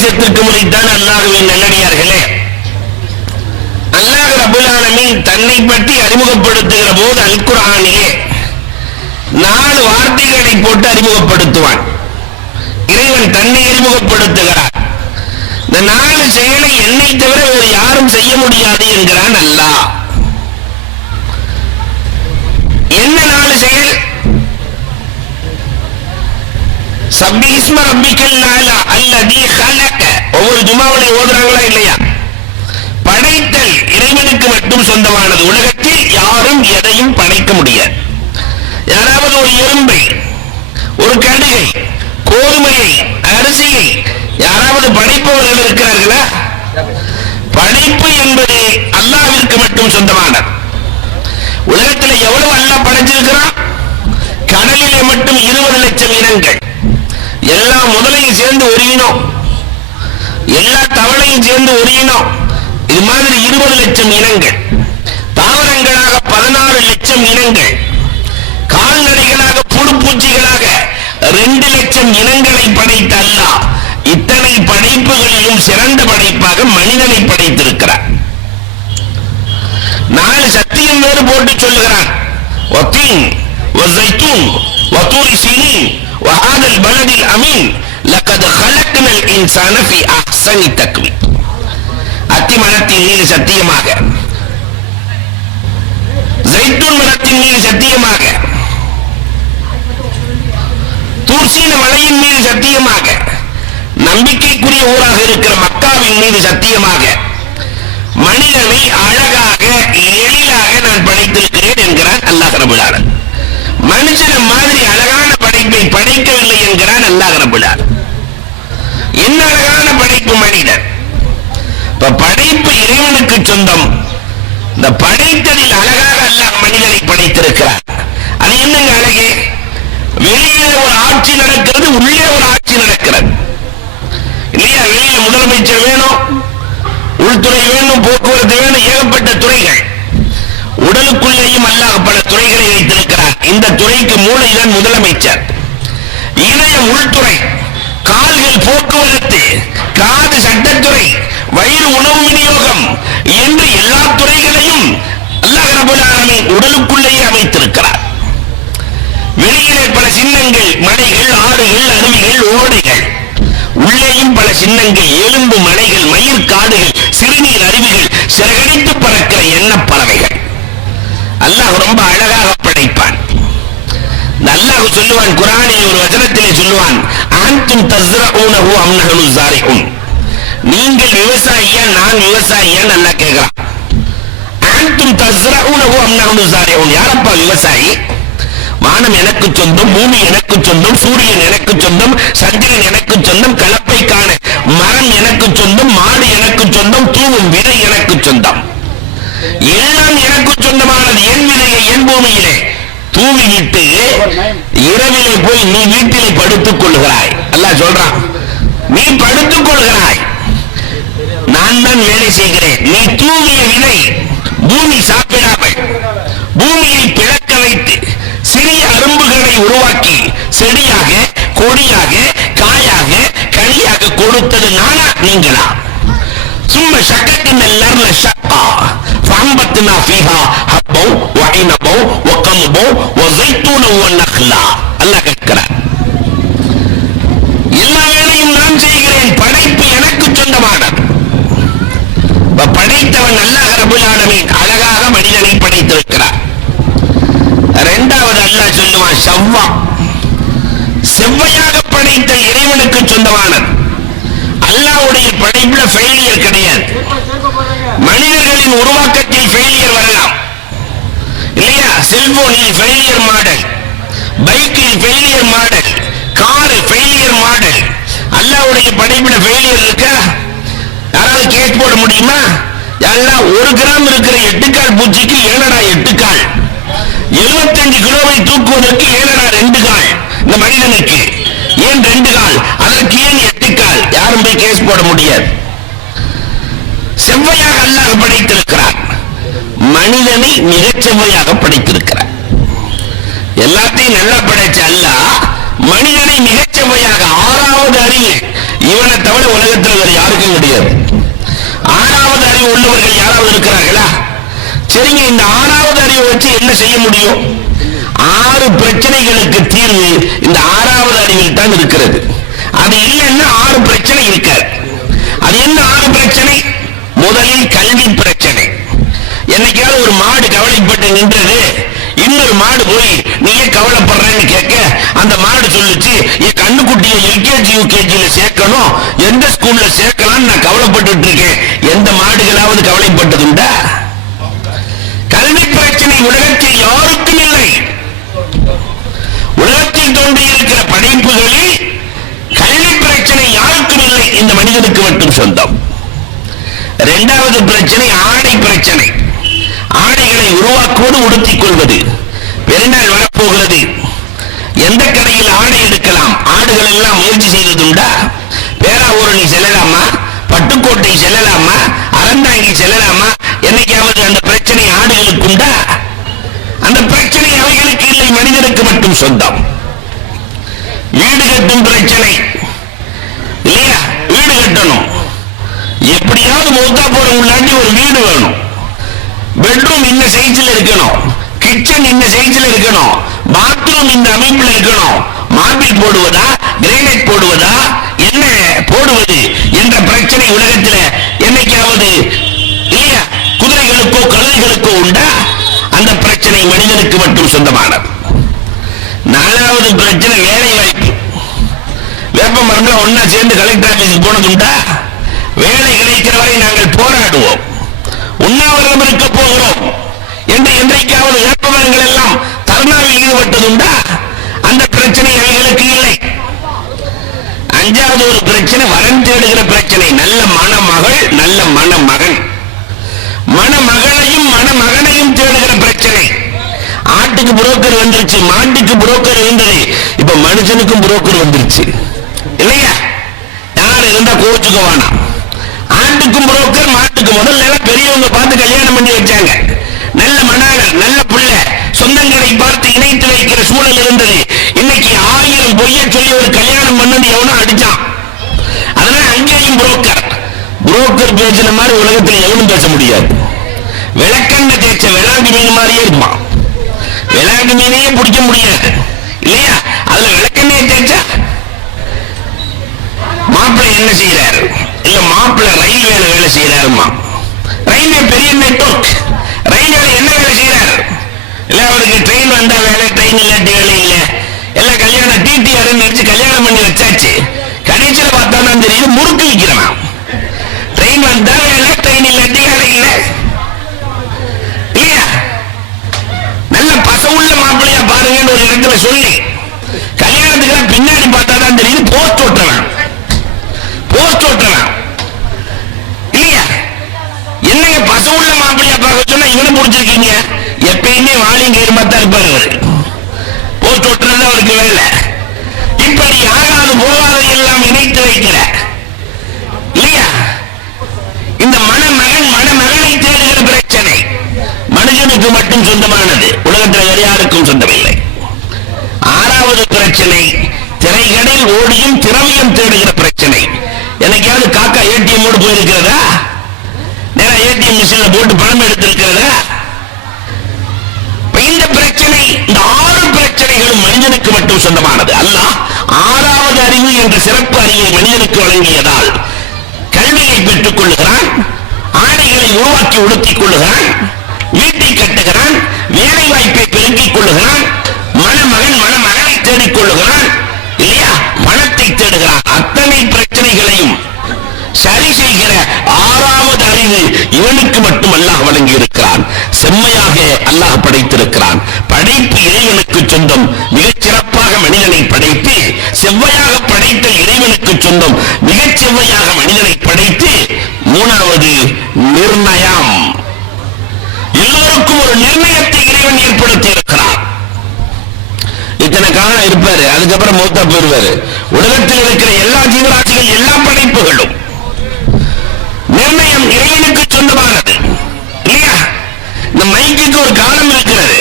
உபதேசத்திற்கு முறைத்தான் அல்லாஹுவின் நல்லடியார்களே. அல்லாஹ் ரபுல் தன்னை பற்றி அறிமுகப்படுத்துகிற போது அல் நாலு வார்த்தைகளை போட்டு அறிமுகப்படுத்துவான். இறைவன் தன்னை அறிமுகப்படுத்துகிறார். இந்த நாலு செயலை என்னை தவிர வேறு யாரும் செய்ய முடியாது என்கிறான் அல்லாஹ். என்ன நாலு செயல்? சப்பீஸ்ம ரப்பிக்கல் நாலா அல்லதி ஹலக்க. ஒவ்வொரு ஜுமாவிலே ஓதுறாங்களா இல்லையா? படைத்தல் இறைவனுக்கு மட்டும் சொந்தமானது. உலகத்தில் யாரும் எதையும் படைக்க முடியாது. யாராவது ஒரு எறும்பை ஒரு கடுகை கோதுமையை அரிசியை யாராவது படைப்பவர்கள் இருக்கிறார்களா? படைப்பு என்பது அல்லாவிற்கு மட்டும் சொந்தமானது. உலகத்தில் எவ்வளவு அல்லாஹ் படைச்சிருக்கிறான்? கடலிலே மட்டும் இருபது லட்சம் இனங்கள். எல்லா முதலையும் சேர்ந்து ஒரு எல்லா தவளையும் சேர்ந்து ஒரு இது மாதிரி இருபது லட்சம் இனங்கள். தாவரங்களாக பதினாறு லட்சம் இனங்கள். கால்நடைகளாக புழுப்பூச்சிகளாக ரெண்டு லட்சம் இனங்களை படைத்த அல்லா இத்தனை படைப்புகளிலும் சிறந்த படைப்பாக மனிதனை படைத்திருக்கிறார். நாலு சத்தியம் வேறு போட்டு சொல்லுகிறான். ஒத்தீன் ஒத்தூரி சீனி وهذا البلد الأمين لقد خلقنا الإنسان في أحسن تقويم அத்தி மரத்தின் மீது சத்தியமாக ஜைத்தூன் மரத்தின் மீது சத்தியமாக தூர்சீன மலையின் மீது சத்தியமாக நம்பிக்கைக்குரிய ஊராக இருக்கிற மக்காவின் மீது சத்தியமாக மனிதனை அழகாக எளிதாக நான் படைத்திருக்கிறேன் என்கிறான் அல்லாஹ் ரபுல்லார் மனுஷன மாதிரி அழகான படைப்பை படைக்கவில்லை என்கிறான் அல்லாஹ் ரபுல்லார் என்ன அழகான படைப்பு மனிதன். இப்ப படைப்பு இறைவனுக்கு சொந்தம். இந்த படைத்ததில் அழகாக அல்லாஹ் மனிதனை படைத்திருக்கிறார். அது என்னங்க அழகு? வெளியே ஒரு ஆட்சி நடக்கிறது உள்ளே ஒரு ஆட்சி நடக்கிறது. இல்லையா? வெளியில முதலமைச்சர் வேணும் உள்துறை வேணும் போக்குவரத்து வேணும் ஏகப்பட்ட துறைகள். உடலுக்குள்ளேயும் அல்லாஹ் பல துறைகளை வைத்திருக்கிறார். இந்த துறைக்கு மூளைதான் முதலமைச்சர். இதயம் உள்துறை கால்கள் போக்குவரத்து காது சட்டத்துறை வயிறு உணவு விநியோகம் என்று எல்லா துறைகளையும் அல்லாஹ் ரபுல் ஆலமீன் உடலுக்குள்ளேயே அமைத்திருக்கிறார். வெளியிலே பல சின்னங்கள் மலைகள் ஆறுகள் அருவிகள் ஓடைகள். உள்ளேயும் பல சின்னங்கள் எலும்பு மலைகள் மயிர் காடுகள் சிறுநீர் அருவிகள் ரொம்ப அழகாக படைப்பான். இந்த அல்லாஹ் சொல்லுவான் குரானில் ஒரு வசனத்திலே சொல்லுவான் ஆன்தும் தஸ்ரஊனஹு அம் நஹ்னு ஸாரிஹுன். நீங்கள் விவசாயியா நான் விவசாயியா நல்லா கேட்கலாம் ஆன்தும் தஸ்ரஊனஹு அம் நஹ்னு ஸாரிஹுன். யாரப்பா விவசாயி? வானம் எனக்கு சொந்தம் பூமி எனக்கு சொந்தம் சூரியன் எனக்கு சொந்தம் சந்திரன் நீங்களா ثم شققنا الأرض شقا فأنبتنا فيها حبا وعنبا وقلبا وزيتونا ونخلا அல்லாஹ் கேட்கிறார் எல்லா வேலையும் நான் செய்கிறேன் படைப்பு எனக்கு சொந்தமானது இப்ப படைத்தவன் அல்லாஹ் ரபுல் ஆலமீன் அழகாக மனிதனை படைத்திருக்கிறார் இரண்டாவது அல்லாஹ் சொல்லுவான் செவ்வா செவ்வையாக படைத்த இறைவனுக்கு சொந்தமானது அல்லாவுடைய படைப்புல ஃபெயிலியர் கிடையாது. மனிதர்களின் உருவாக்கத்தில் ஃபெயிலியர் வரலாம். இல்லையா? செல்போனில் ஃபெயிலியர் மாடல் பைக்கில் failure model car failure model அல்லாவுடைய படைப்புல ஃபெயிலியர் இருக்கா? யாராவது கேஸ் போட முடியுமா? எல்லாம் ஒரு கிராம் இருக்கிற எட்டுக்கால் பூச்சிக்கு ஏனடா எட்டுக்கால்? எழுபத்தஞ்சு கிலோவை தூக்குவதற்கு ஏனடா ரெண்டு கால்? இந்த மனிதனுக்கு ஏன் ரெண்டு கால்? அதற்கு ஏன் எட்டு யாரும் போய் கேஸ் போட முடியாது. செவ்வையாக அல்லாஹ் படைத்திருக்கிறார். மனிதனை மிகச் செவ்வையாக படைத்திருக்கிறார். எல்லாத்தையும் நல்லா படைச்ச அல்ல மனிதனை மிகச் செவ்வையாக ஆறாவது அறிவு. இவனை தவிர உலகத்தில் வேற யாருக்கும் கிடையாது. ஆறாவது அறிவு உள்ளவர்கள் யாராவது இருக்கிறார்களா? சரிங்க இந்த ஆறாவது அறிவை வச்சு என்ன செய்ய முடியும்? ஆறு பிரச்சனைகளுக்கு தீர்வு இந்த ஆறாவது அறிவில் தான் இருக்கிறது அது இல்லைன்னா ஆறு பிரச்சனை இருக்காது அது என்ன ஆறு பிரச்சனை முதலில் கல்வி பிரச்சனை என்னைக்காவது ஒரு மாடு கவலைப்பட்டு நின்றது இன்னொரு மாடு போய் நீ ஏன் கவலைப்படுறேன்னு கேட்க அந்த மாடு சொல்லுச்சு என் கண்ணுக்குட்டியை எல்கேஜி யூகேஜில சேர்க்கணும். எந்த ஸ்கூல்ல சேர்க்கலாம் நான் கவலைப்பட்டு இருக்கேன் எந்த மாடுகளாவது கவலைப்பட்டதுண்டா? கல்வி பிரச்சனை உலகத்தில் யாருக்கும் இல்லை. உலகத்தில் தோன்றியிருக்கிற படைப்புகளில் கல்வி பிரச்சனை யாருக்கும் இல்லை. இந்த மனிதனுக்கு மட்டும் சொந்தம். இரண்டாவது பிரச்சனை ஆடை பிரச்சனை. ஆடைகளை உருவாக்குவது உடுத்திக் கொள்வது. பெருநாள் வரப்போகிறது. எந்த கடையில் ஆடை எடுக்கலாம்? ஆடுகள் எல்லாம் முயற்சி செய்ததுண்டா? பேராவூரணி செல்லலாமா? பட்டுக்கோட்டை செல்லலாமா? அறந்தாங்கி செல்லலாமா? என்னைக்காவது அந்த பிரச்சனை ஆடுகளுக்கு உண்டா அந்த பிரச்சனை அவைகளுக்கு இல்லை மனிதனுக்கு மட்டும் சொந்தம். வீடு கட்டும் பிரச்சனை. இல்லையா? வீடு கட்டணும். எப்படியாவது மௌத்தா போற உள்ளாண்டி ஒரு வீடு வேணும். பெட்ரூம் இந்த சைஸில் இருக்கணும். கிச்சன் இந்த சைஸ்ல இருக்கணும். பாத்ரூம் இந்த அமைப்புல இருக்கணும். மார்பிள் போடுவதா? கிரேனைட் போடுவதா? என்ன போடுவது என்ற பிரச்சனை உலகத்துல என்னைக்காவது இல்லையா? குதிரைகளுக்கோ கழுதைகளுக்கோ உண்டா? அந்த பிரச்சனை மனிதனுக்கு மட்டும் சொந்தமானது. நாலாவது பிரச்சனை வேலை வாய்ப்பு வேப்ப மரங்கள் ஒன்னா சேர்ந்து கலெக்டர் ஆபீஸுக்கு போனதுண்டா வேலை கிடைக்கிற வரை நாங்கள் போராடுவோம். உண்ணாவிரதம் இருக்க போகிறோம். என்று என்றைக்காவது வேப்ப எல்லாம் தர்ணாவில் ஈடுபட்டதுண்டா அந்த பிரச்சனை அவைகளுக்கு இல்லை. அஞ்சாவது ஒரு பிரச்சனை வரன் தேடுகிற பிரச்சனை. நல்ல மணமகள் நல்ல மணமகன். மணமகளையும் மணமகனையும் தேடுகிற பிரச்சனை. ஆட்டுக்கு புரோக்கர் வந்துருச்சு மாட்டுக்கு புரோக்கர் இருந்தது. இப்ப மனுஷனுக்கும் புரோக்கர் வந்துருச்சு. இல்லையா? யார் இருந்தா கோச்சுக்க வேணாம். ஆட்டுக்கும் புரோக்கர் மாட்டுக்கு முதல்ல பெரியவங்க பார்த்து கல்யாணம் பண்ணி வச்சாங்க. நல்ல மணாளர் நல்ல சொந்தங்களை பார்த்து இணைத்து வைக்கிற சூழல் இருந்தது. இன்னைக்கு ஆயிரம் பொய்ய சொல்லி ஒரு கல்யாணம் பண்ணது எவனோ அடிச்சான். அதனால அங்கேயும் புரோக்கர் புரோக்கர் பேசின மாதிரி உலகத்தில் எவனும் பேச முடியாது. விளக்கண்ண தேய்ச்ச விளாண்டு மீன் மாதிரியே இருப்பான். விளாண்டு மீனையே பிடிக்க முடியாது. இல்லையா? அதுல விளக்கண்ணையை தேய்ச்சா மாப்பிள்ளை என்ன செய்யறாரு இல்ல மாப்பிள்ளை ரயில்வேல வேலை செய்யறாருமா ரயில்வே பெரிய நெட்வொர்க் ரயில்வேல என்ன வேலை செய்யறாரு இல்லை அவருக்கு ட்ரெயின் வந்தா வேலை ட்ரெயின் இல்லை வேலை இல்ல. எல்லாம் கல்யாணம் டிடிஆர் நினைச்சு கல்யாணம் பண்ணி வச்சாச்சு. கடைசியில் பார்த்தா தான் தெரியுது முறுக்கு விற்கிறான் ட்ரெயின் வந்தா வேலை ட்ரெயின் இல்லாட்டி வேலை இல்லை. இல்லையா? நல்ல பசவுள்ள மாப்பிள்ளையா பாருங்கன்னு ஒரு இடத்துல சொல்லி கல்யாணத்துக்கு பின்னாடி பார்த்தா தான் தெரியுது போஸ்ட் ஓட்டுறான்? போஸ்ட் ஓட்டுறான்? இல்லையா? என்னங்க பசவுள்ள மாப்பிள்ளையா பார்க்க சொன்னா இவனை பிடிச்சிருக்கீங்க? எப்பயுமே வாலிங்க இருமா தான் போஸ்ட் ஓட்டுறது அவருக்கு வேலை. இப்படி ஆகாது போகாது எல்லாம் இணைத்து வைக்கிற. இல்லையா? இந்த மணமகன் மணமகனை தேடுகிற பிரச்சனை. மனுஷனுக்கு மட்டும் சொந்தமானது. உலகத்தில் வேறு யாருக்கும் சொந்தமில்லை. ஆறாவது பிரச்சனை திரைகளில் ஓடியும் திரவியம் தேடுகிற பிரச்சனை. என்னைக்காவது காக்கா ஏடிஎம் போயிருக்கிறதா? நேரா ஏடிஎம் மிஷின்ல போட்டு பணம் எடுத்திருக்கிறதா? சொந்தமானது. அல்லாஹ் ஆறாவது அறிவு என்ற சிறப்பு அறிவை மனிதனுக்கு வழங்கியதால் கல்வியை பெற்றுக் கொள்ளுகிறான் ஆடைகளை உருவாக்கி உடுத்திக் கொள்ளுகிறான் வீட்டை கட்டுகிறான் வேலை வாய்ப்பை பெருக்கிக் கொள்ளுகிறான் மணமகன் மணமகனை தேடிக் கொள்ளுகிறான் இல்லையா? பணத்தை தேடுகிறான். அத்தனை பிரச்சனைகளை இத்தனை காலம் இருப்பாரு. அதுக்கப்புறம் மூத்தா போயிருவாரு. உலகத்தில் இருக்கிற எல்லா ஜீவராசிகள் எல்லா படைப்புகளும் நிர்ணயம் இறைவனுக்கு சொந்தமானது. இல்லையா? இந்த மைக்குக்கு ஒரு காலம் இருக்கிறது.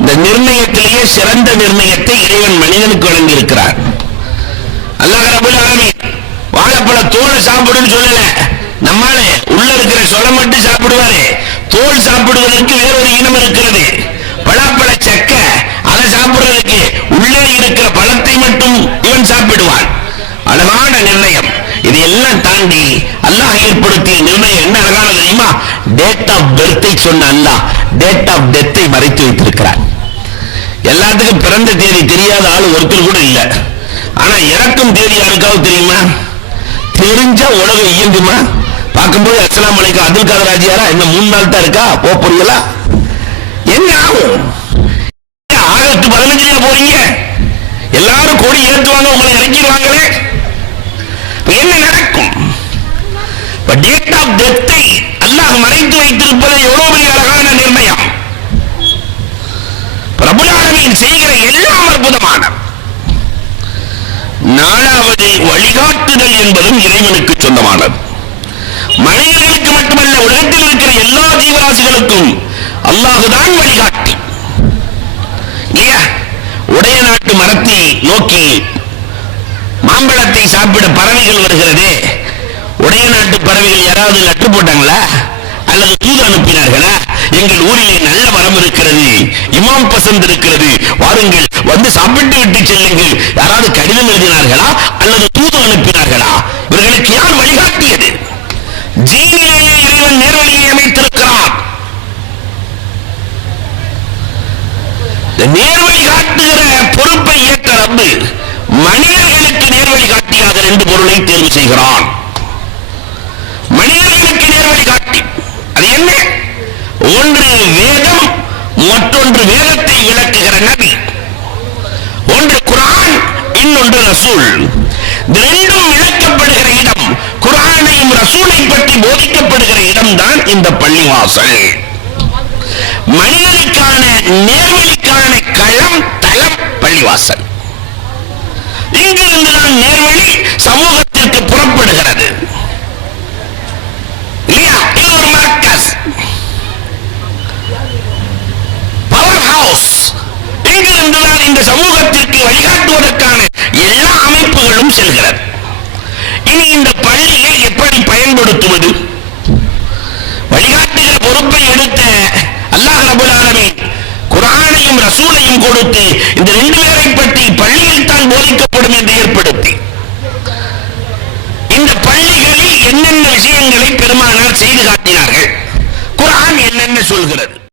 இந்த நிர்ணயத்திலேயே சிறந்த நிர்ணயத்தை இறைவன் மனிதனுக்கு வழங்கி இருக்கிறார் அல்லாஹ் ரபுல் ஆலமீன் தோலை சாப்பிடுன்னு சொல்லல. நம்மால உள்ள இருக்கிற சொலை மட்டும் சாப்பிடுவாரு. தோல் சாப்பிடுவதற்கு வேறொரு இனம் இருக்கிறது. பலாப்பழ உள்ளே இருக்கிற பழத்தை மட்டும் இவன் சாப்பிடுவான். அழகான நிர்ணயம். இது எல்லாம் தாண்டி அல்லாஹ் ஏற்படுத்திய நிர்ணயம் என்ன அழகான தெரியுமா? டேட் ஆஃப் பெர்த்தை சொன்ன அல்லாஹ் டேட் ஆஃப் டெத்தை மறைத்து வைத்திருக்கிறார். எல்லாத்துக்கும் பிறந்த தேதி தெரியாத ஆள் ஒருத்தர் கூட இல்ல. ஆனா இறக்கும் தேதி யாருக்காவது தெரியுமா? தெரிஞ்சா உலகம் இயங்குமா? பார்க்கும்போது அஸ்லாம் அலைக்கும் அப்துல் காதர் ராஜியாரா என்ன மூணு நாள் தான் இருக்கா? போறீங்களா என்ன ஆகும்? பத்து பதினஞ்சுலயா போறீங்க? எல்லாரும் கொடி ஏற்றுவாங்க உங்களை இறக்கிடுவாங்களே. என்ன நடக்கும்? டேட் ஆஃப் டெத்தை அல்லாஹ் மறைத்து வைத்திருப்பது எவ்வளவு பெரிய அழகான நிர்ணயம்? பிரபுலானவின் செய்கிற எல்லாம் அற்புதமான. நாலாவது வழிகாட்டுதல் என்பதும் இறைவனுக்கு சொந்தமானது. மனிதர்களுக்கு மட்டுமல்ல உலகத்தில் இருக்கிற எல்லா ஜீவராசிகளுக்கும் அல்லாஹுதான் வழிகாட்டி. உடைய நாட்டு மரத்தை நோக்கி மாம்பழத்தை சாப்பிட பறவைகள் வருகிறதே. உடைய நாட்டு பறவைகள் யாராவது லட்டு போட்டாங்களா? அல்லது தூது அனுப்பினார்களா? எங்கள் ஊரிலே நல்ல மரம் இருக்கிறது. இமாம் பசந்த் இருக்கிறது. வாருங்கள் வந்து சாப்பிட்டு விட்டு செல்லுங்கள். யாராவது கடிதம் எழுதினார்களா? அல்லது தூது அனுப்பினார்களா? இவர்களுக்கு யார் வழிகாட்டியது? ஜீனிலேயே இறைவன் நேர்வழியை அமைத்திருக்கிறார். நேர்வழி காட்டுகிற பொறுப்பை ஏற்ற ரப்பு மனிதர்களுக்கு நேர்வழி காட்டியாக ரெண்டு பொருளை தேர்வு செய்கிறான். மனிதர்களுக்கு நேர்வழி காட்டி. அது என்ன? ஒன்று வேதம் மற்றொன்று வேதத்தை விளக்குகிற நபி. ஒன்று குரான் இன்னொன்று ரசூல். ரெண்டும் விளக்கப்படுகிற இடம் குரானையும் ரசூலை பற்றி போதிக்கப்படுகிற இடம்தான் இந்த பள்ளிவாசல். மனிதனுக்கான நேர்வழி களம் தளம் பள்ளிவாசல். இங்கிருந்துதான் நேர்வழி சமூகத்திற்கு புறப்படுகிறது. இல்லையா? இது ஒரு மர்க்கஸ் பவர் ஹவுஸ் இங்கிருந்துதான் இந்த சமூகத்திற்கு வழிகாட்டுவதற்கான எல்லா அமைப்புகளும் செல்கிறது இனி இந்த பள்ளியை எப்படி பயன்படுத்துவது வழிகாட்டுகிற பொறுப்பை எடுத்த அல்லாஹ் ரபுல் ஆலமீன் குர்ஆனையும் ரசூலையும் கொடுத்து இந்த ரெண்டு பேரை பற்றி பள்ளியில் தான் போதிக்கப்படும் என்று ஏற்படுத்தி இந்த பள்ளிகளில் என்னென்ன விஷயங்களை பெருமானார் செய்து காட்டினார்கள். குர்ஆன் என்னென்ன சொல்கிறது.